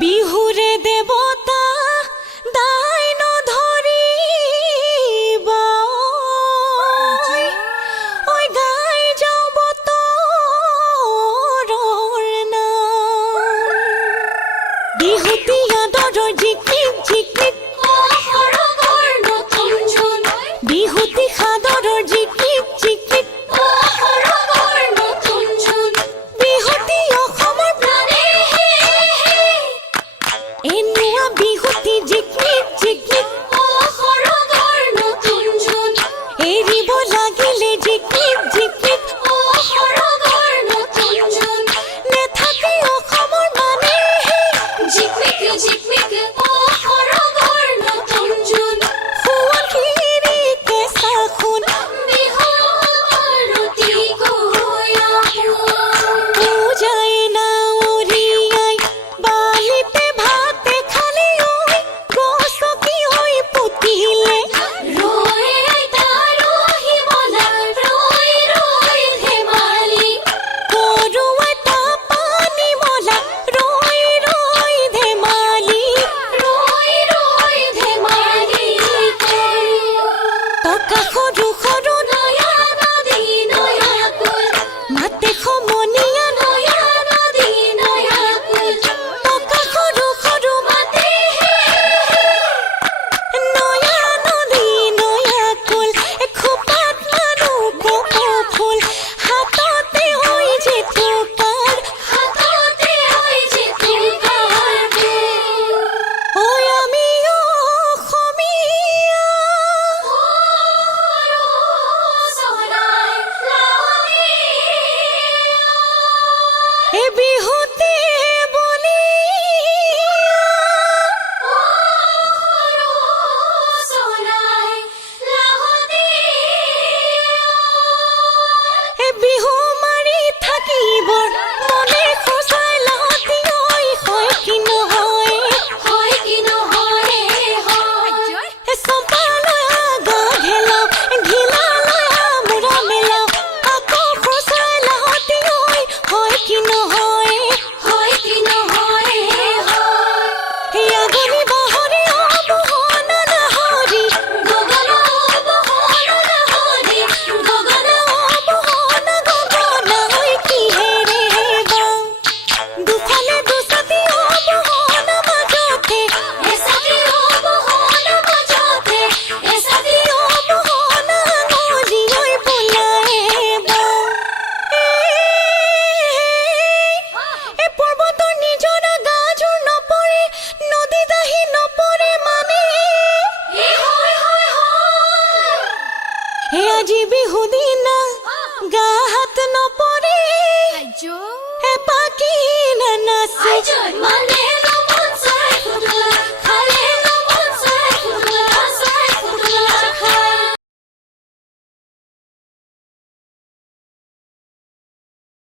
বিহুৰে দেবতা দাইন ধৰিবা ওই গাই যাও বতৰৰ নাম বিহুতি আদৰৰ জিকিক জিকিক সৰগৰ নতুন জোন বিহুতি সাদৰৰ জিকিক জিকিক সৰগৰ নতুন জোন বিহুতি অসমৰ প্ৰাণে এনুৱা বিহুতি জিকিক জিকিক সৰগৰ নতুন জোন এৰিব লাগিলে জিকিক জিকিক সৰগৰ নতুন জোন নেথাকে অসমৰ মানে জিকিক জিকিক সৰগৰ নতুন জোন শুৱনি কেঁচা সোণ বিহু আৰতি গয়া পূজাই নাৱৰীয়াই বালিতে ভাতে খালি ঐ গছকি হৈ পুতিলে ৰৈ আইতা ৰহি বলা ৰৈ ৰৈ ধেমালি গৰু এটা পানী মলা ৰৈ ৰৈ ধেমালি টকা সৰু সৰু নয়া নদী নয়া কুল মাতে সমনীয়া নয়া নদী নয়া কুল টকা সৰু সৰু মাতে নয়া নদী নয়া কুল খোপাত মানুহ কপৌ ফুল হাততে হৈ যিটো কাৰ হাততে হৈ যিটো কাৰ ঐ আমি অসমীয়া এ বিহুতে এ বিহু মাৰি থাকিবৰ মনে খোচাই লাহতি ঐ হয় কি নহয় এ চম্পা লৈ আগা ঘেলাও ঘিলা লৈ আমোৰা মেলাও আকৌ খোচাই লাহতি ঐ হয় কি নহয় এই আগুনি বাহৰি অবহন নাহৰি গগনা অবহন নাহৰি গগনা অবহন গগনা হৈ কিহেৰে বাওঁ দুফালে দুচাতি অবহন মাজতে এচাতি অবহন মাজতে এচাতি অবহন আঙুলি ঐ বোলাই বাওঁ এ পৰ্বতৰ নিজৰা গাজোৰ নপৰে নদী দাহি নপৰে মানে আজি বিহু দিনা গা হাত নপৰে এপাকি নানাচে মানে